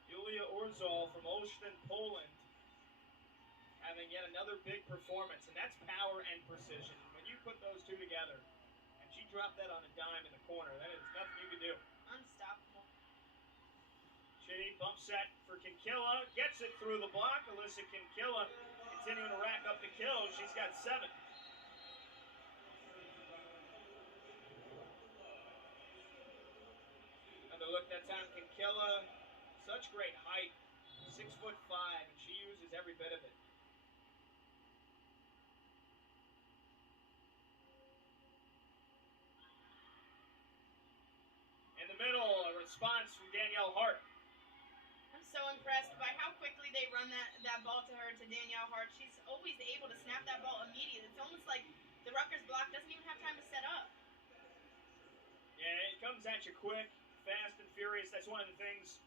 Julia 𝒄𝒒𝒊 from Olsztyn, Poland, having yet another big performance. And that's power and precision. When you put those two together, and she dropped that on a dime in the corner, that is nothing you can do. Unstoppable. She bump set for 𝑾𝒊𝒔, gets it through the block. Alyssa 𝑾𝒊𝒔 continuing to rack up the kills. She's got 7. Another look that time, 𝑾𝒊𝒔, such great height, 6'5", and she uses every bit of it. In the middle, a response from Danielle Hart. I'm so impressed by how quickly they run that ball to her, to Danielle Hart. She's always able to snap that ball immediately. It's almost like the Rutgers block doesn't even have time to set up. Yeah, it comes at you quick, fast and furious. That's one of the things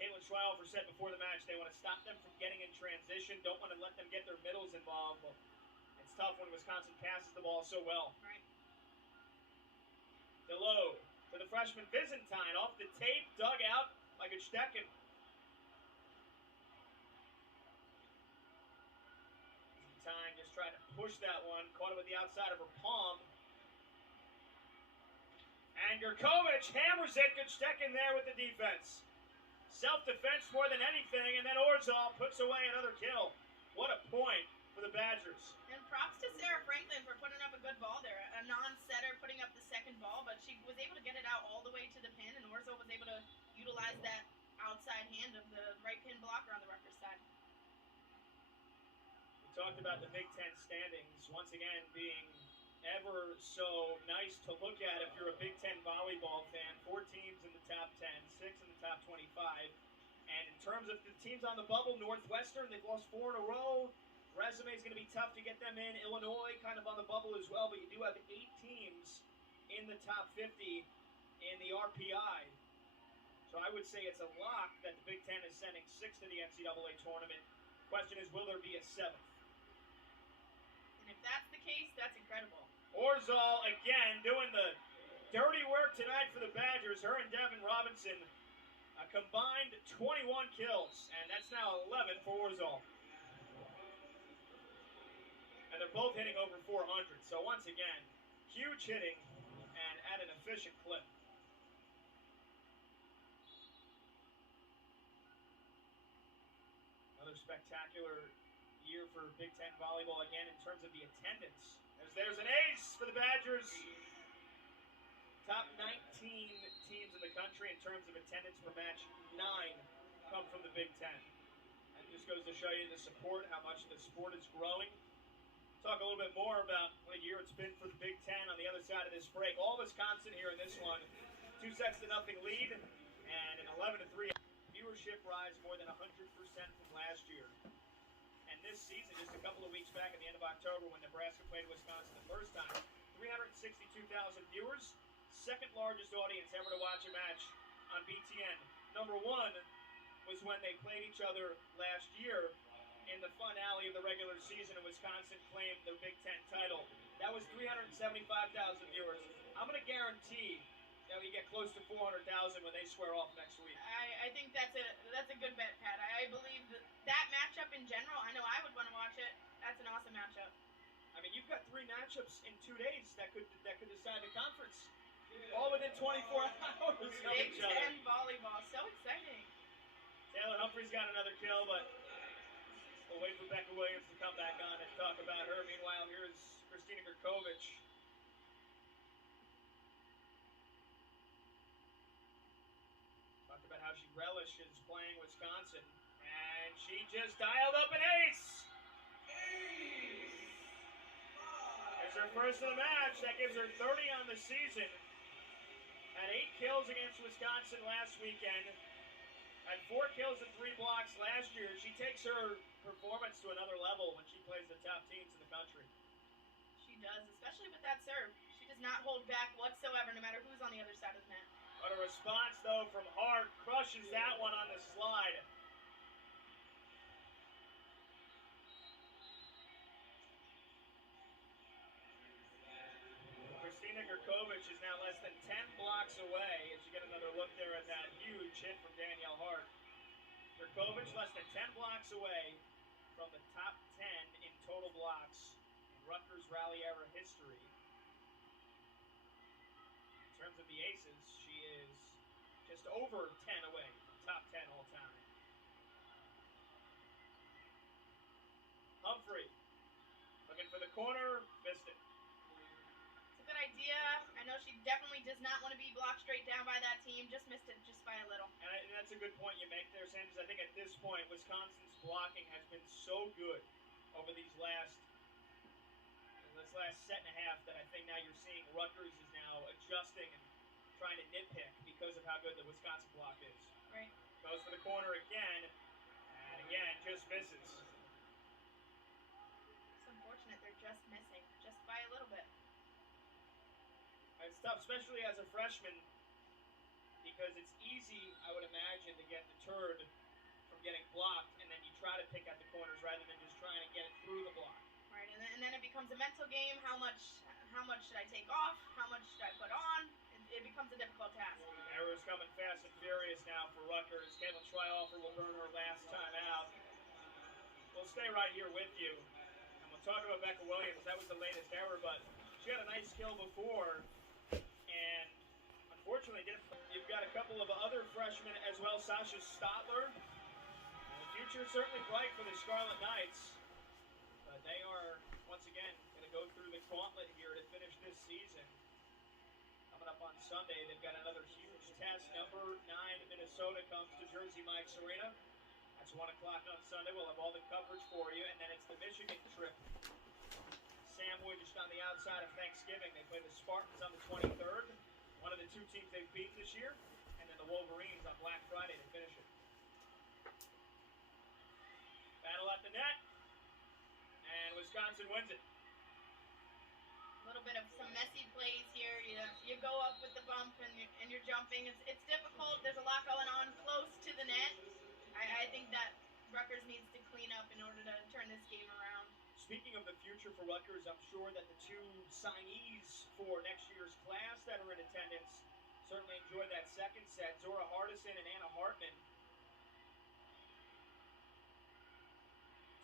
Caitlin Schweilhofer said before the match. They want to stop them from getting in transition. Don't want to let them get their middles involved. Well, it's tough when Wisconsin passes the ball so well. Right. DeLoe to the freshman Byzantine. Off the tape, dug out like a 𝒔. Byzantine just tried to push that one. Caught it with the outside of her palm. And 𝒂𝒂💔 hammers it. Good 𝒔 there with the defense. Self-defense more than anything, and then 𝒄𝒒𝒊 puts away another kill. What a point for the Badgers. And props to Sarah Franklin for putting up a good ball there. A non-setter putting up the second ball, but she was able to get it out all the way to the pin, and 𝒄𝒒𝒊 was able to utilize that outside hand of the right pin blocker on the Rutgers side. We talked about the Big Ten standings once again being ever so nice to look at if you're a Big Ten volleyball fan. 4 teams in the top 10, 6 in the top 25. And in terms of the teams on the bubble, Northwestern, they've lost 4 in a row. Resume is going to be tough to get them in. Illinois kind of on the bubble as well, but you do have 8 teams in the top 50 in the RPI. So I would say it's a lock that the Big Ten is sending 6 to the NCAA tournament. Question is, will there be a 7th? And if that's the case, that's incredible. 𝒄𝒒𝒊 again doing the dirty work tonight for the Badgers. Her and Devin Robinson A combined 21 kills, and that's now 11 for 𝑽𝒐𝒍𝒍. And they're both hitting over 400. So once again, huge hitting and at an efficient clip. Another spectacular year for Big Ten volleyball again in terms of the attendance. As there's an ace for the Badgers. Top 19 teams in the country in terms of attendance per match. 9 come from the Big Ten. And this goes to show you the support, how much the sport is growing. Talk a little bit more about what a year it's been for the Big Ten on the other side of this break. All Wisconsin here in this one. 2-0 lead and an 11-3. Viewership rise more than 100% from last year. And this season, just a couple of weeks back at the end of October when Nebraska played Wisconsin the first time, 362,000 viewers. Second largest audience ever to watch a match on BTN. Number one was when they played each other last year in the finale of the regular season, and Wisconsin claimed the Big Ten title. That was 375,000 viewers. I'm going to guarantee that we get close to 400,000 when they square off next week. I think that's a good bet, Pat. I believe that matchup in general, I know I would want to watch it. That's an awesome matchup. I mean, you've got 3 matchups in 2 days that could decide the conference. All within 24 hours of Big each other. Ten volleyball, so exciting. Taylor Humphrey's got another kill, but we'll wait for 𝑾𝒊𝒔𝒄𝒐𝒏𝒅 to come back on and talk about her. Meanwhile, here's 𝒖𝒕𝒈-𝒂𝒂𝒍𝒍. Talked about how she relishes playing Wisconsin. And she just dialed up an ace! It's her first of the match. That gives her 30 on the season. Had 8 kills against Wisconsin last weekend. Had 4 kills and 3 blocks last year. She takes her performance to another level when she plays the top teams in the country. She does, especially with that serve. She does not hold back whatsoever, no matter who's on the other side of the net. But a response, though, from Hart. Crushes that one on the slide. 𝒖𝒕𝒈-𝒂𝒂𝒍𝒍 is now less than 10 blocks away. As you get another look there at that huge hit from Danielle Hart. 𝒖𝒂𝒂𝒍𝒍 less than 10 blocks away from the top 10 in total blocks in Rutgers Rally era history. In terms of the aces, she is just over 10 away from top 10 all time. Humphrey looking for the corner, missed it. It's a good idea. I know she definitely does not want to be blocked straight down by that team. Just missed it just by a little. And that's a good point you make there, Sanders. I think at this point, Wisconsin's blocking has been so good over this last set and a half that I think now you're seeing Rutgers is now adjusting and trying to nitpick because of how good the Wisconsin block is. Right. Goes for the corner again, and again, just misses. It's unfortunate they're just missing, just by a little bit. It's tough, especially as a freshman, because it's easy, I would imagine, to get deterred from getting blocked, and then you try to pick at the corners rather than just trying to get it through the block. Right, and then it becomes a mental game. How much should I take off? How much should I put on? It becomes a difficult task. Errors coming fast and furious now for Rutgers. Caitlin Schweihofer will burn her last time out. We'll stay right here with you, and we'll talk about 𝒂𝒂𝒂𝒑. That was the latest error, but she had a nice kill before, and unfortunately didn't. You've got a couple of other freshmen as well. Sasha Stotler. The future is certainly bright for the Scarlet Knights. But they are, once again, going to go through the gauntlet here to finish this season. Coming up on Sunday, they've got another huge test. Number 9, Minnesota comes to Jersey Mike's Arena. That's 1 o'clock on Sunday. We'll have all the coverage for you. And then it's the Michigan trip. Sandwiched on the outside of Thanksgiving. They play the Spartans on the 23rd. One of the 2 teams they've beat this year. And then the Wolverines on Black Friday to finish it. Battle at the net. And Wisconsin wins it. A little bit of some messy plays here. You go up with the bump and you're jumping. It's difficult. There's a lot going on close to the net. I think that Rutgers needs to clean up in order to turn this game around. Speaking of the future for Rutgers, I'm sure that the 2 signees for next year's class that are in attendance Certainly enjoyed that second set. Zora Hardison and Anna Hartman,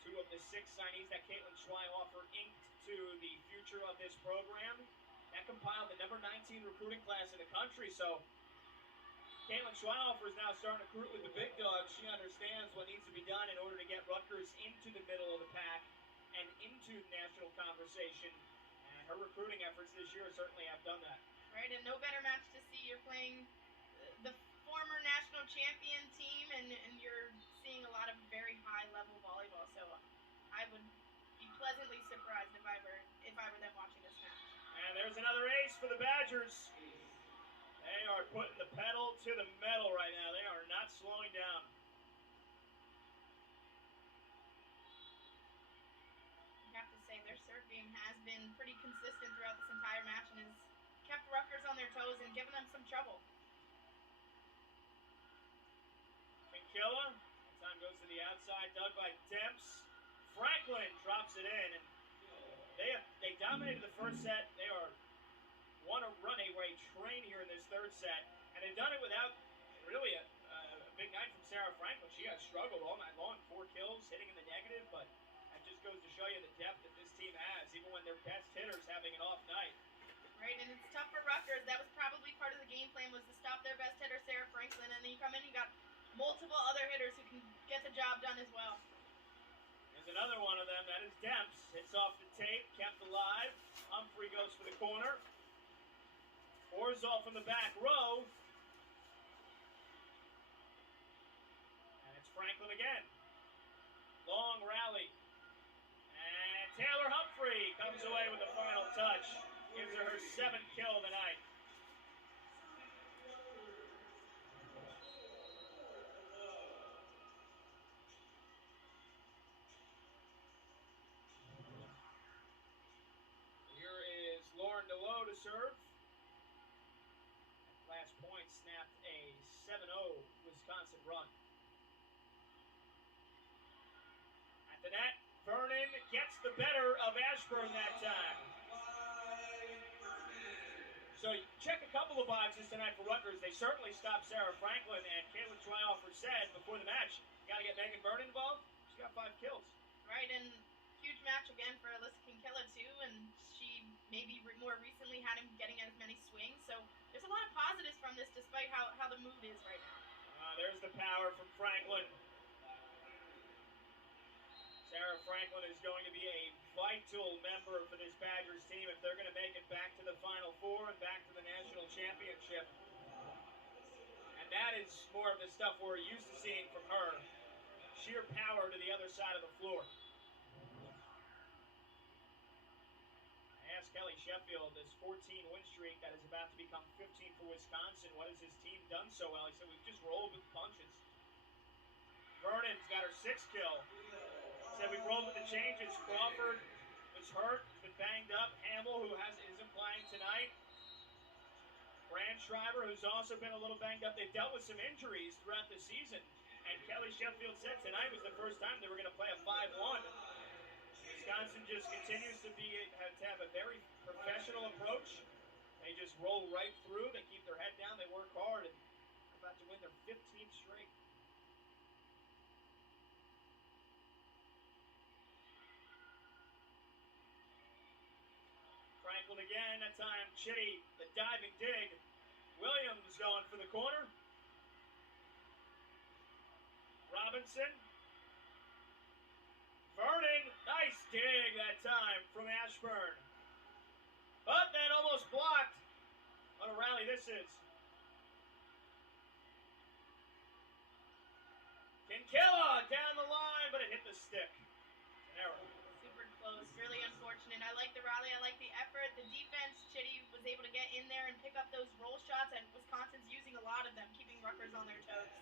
two of the 6 signees that 𝑾𝒊𝒔𝒄𝒐𝒏𝒅 inked to the future of this program. That compiled the number 19 recruiting class in the country. So 𝑾𝒊𝒔𝒄𝒏𝒅 is now starting to recruit with the big dogs. She understands what needs to be done in order to get Rutgers into the middle of the pack and into the national conversation. And her recruiting efforts this year certainly have done that. Right, and no better match to see. You're playing the former national champion team, and you're seeing a lot of very high-level volleyball. So I would be pleasantly surprised if I were them watching this match. And there's another ace for the Badgers. They are putting the pedal to the metal right now. They are not slowing down. I have to say, their serve game has been pretty consistent throughout this entire match and has kept Rutgers on their toes and given them some trouble. 𝒃𝒊𝒔, that time goes to the outside, dug by Demps. Franklin drops it in, and they dominated the first set. They are on a runaway train here in this third set, and they've done it without really a big night from Sarah Franklin. She has struggled all night long, 4 kills, hitting in the negative, but that just goes to show you the depth that this team has, even when their best hitter's having an off night. Right, and it's tough for Rutgers. That was probably part of the game plan, was to stop their best hitter, Sarah Franklin, and then you come in and you got multiple other hitters who can get the job done as well. There's another one of them. That is Demps. Hits off the tape, kept alive. Humphrey goes for the corner. Orzol from the back row. And it's Franklin again. Long rally. And Taylor Humphrey comes away with the final touch. Gives her 7th kill of the night. Here is Lauren DeLoe to serve. Last point snapped a 7-0 Wisconsin run. At the net, Vernon gets the better of Ashburn that time. So check a couple of boxes tonight for Rutgers. They certainly stopped Sarah Franklin, and 𝑾𝒊𝒔𝒄𝒏𝒅 said before the match, got to get Megan Vernon involved. She's got 5 kills. Right, and huge match again for 𝑾𝒊𝒔𝒄𝒏𝒅 too, and she maybe more recently had him getting as many swings. So there's a lot of positives from this, despite how the mood is right now. There's the power from Franklin. Sarah Franklin is going to be a vital member for this Badgers team if they're going to make it back to the Final Four and back to the national championship. And that is more of the stuff we're used to seeing from her. Sheer power to the other side of the floor. I asked Kelly Sheffield, this 14-win streak that is about to become 15 for Wisconsin, what has his team done so well? He said, we've just rolled with the punches. Vernon's got her 6th kill. Said we've rolled with the changes. Crawford was hurt, been banged up. Hamill, who isn't playing tonight. Brandschreiber, who's also been a little banged up. They've dealt with some injuries throughout the season. And Kelly Sheffield said tonight was the first time they were going to play a 5-1. Wisconsin just continues to have a very professional approach. They just roll right through. They keep their head down. They work hard. And they're about to win their 15th straight. Franklin again, that time Chitty, the diving dig. Williams going for the corner. Robinson. Vernon, nice dig that time from Ashburn. But that almost blocked. What a rally this is. 𝒃𝒊𝒔𝒄𝒏𝒅 down the line, but it hit the stick. An error. Super close, really unfortunate. I like the rally, I like the effort, the defense. Chitty was able to get in there and pick up those roll shots, and Wisconsin's using a lot of them, keeping Rutgers on their toes.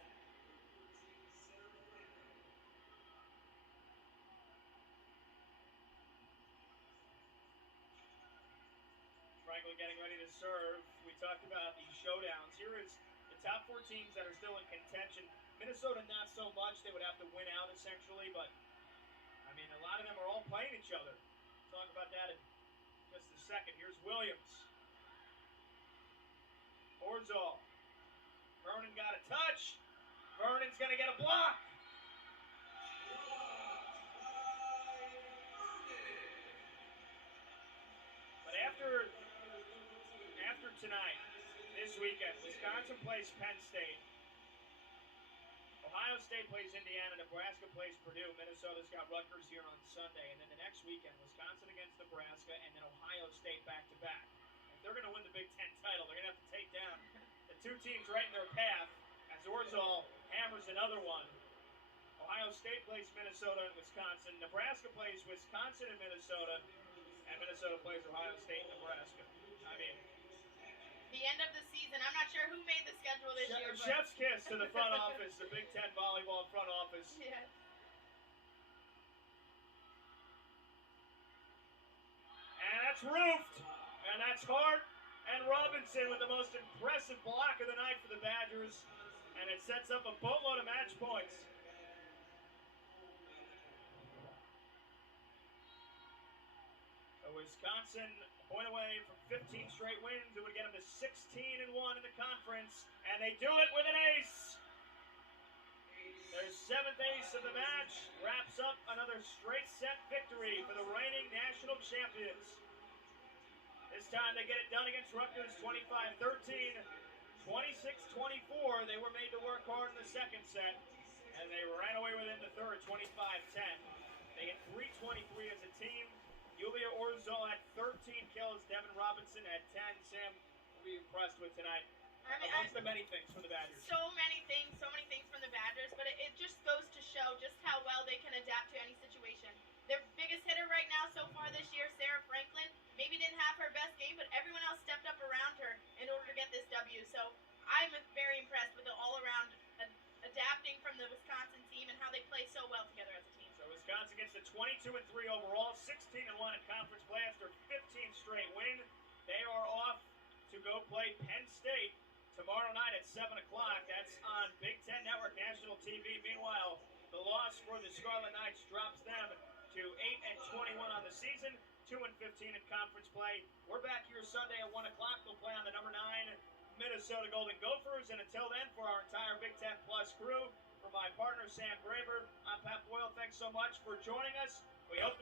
Franklin getting ready to serve. We talked about the showdowns. Here is the top 4 teams that are still in contention. Minnesota, not so much. They would have to win out, essentially, but I mean, a lot of them are all playing each other. We'll talk about that in just a second. Here's Williams. Orzol. Vernon got a touch. Vernon's going to get a block. But after tonight, this weekend, Wisconsin plays Penn State. Ohio State plays Indiana, Nebraska plays Purdue, Minnesota's got Rutgers here on Sunday, and then the next weekend, Wisconsin against Nebraska, and then Ohio State back-to-back. If they're going to win the Big Ten title, they're going to have to take down the two teams right in their path as Orzol hammers another one. Ohio State plays Minnesota and Wisconsin, Nebraska plays Wisconsin and Minnesota plays Ohio State and Nebraska. I mean, the end of the season. I'm not sure who made the schedule this year. Chef's kiss to the front office, the Big Ten volleyball front office. Yeah. And that's roofed. And that's Hart and Robinson with the most impressive block of the night for the Badgers. And it sets up a boatload of match points. So Wisconsin a point away from 15 straight wins. It would get them to 16-1 in the conference. And they do it with an ace. Their seventh ace of the match wraps up another straight set victory for the reigning national champions. This time they get it done against Rutgers 25-13. 26-24, they were made to work hard in the second set, and they ran away with it in the third, 25-10. They hit 323 as a team. Yulia Orzol had 13 kills. Devin Robinson had 10. Sam will be impressed with tonight. Amongst the many things from the Badgers. So many things from the Badgers, but it just goes to show just how well they can adapt to any situation. Their biggest hitter right now so far this year, Sarah Franklin, maybe didn't have her best game, but everyone else stepped up around her in order to get this W. So I'm very impressed with the all-around adapting from the Wisconsin team and how they play so well together as a team. So Wisconsin gets to 22-3 overall, 16-1 in conference play after 15 straight win. They are off to go play Penn State tomorrow night at 7 o'clock. That's on Big Ten Network National TV. Meanwhile, the loss for the Scarlet Knights drops them to 8-21 on the season, 2-15 in conference play. We're back here Sunday at 1 o'clock. We'll play on the number 9 Minnesota Golden Gophers. And until then, for our entire Big Ten Plus crew, for my partner Sam Graber, I'm Pat Boyle. Thanks so much for joining us. We hope to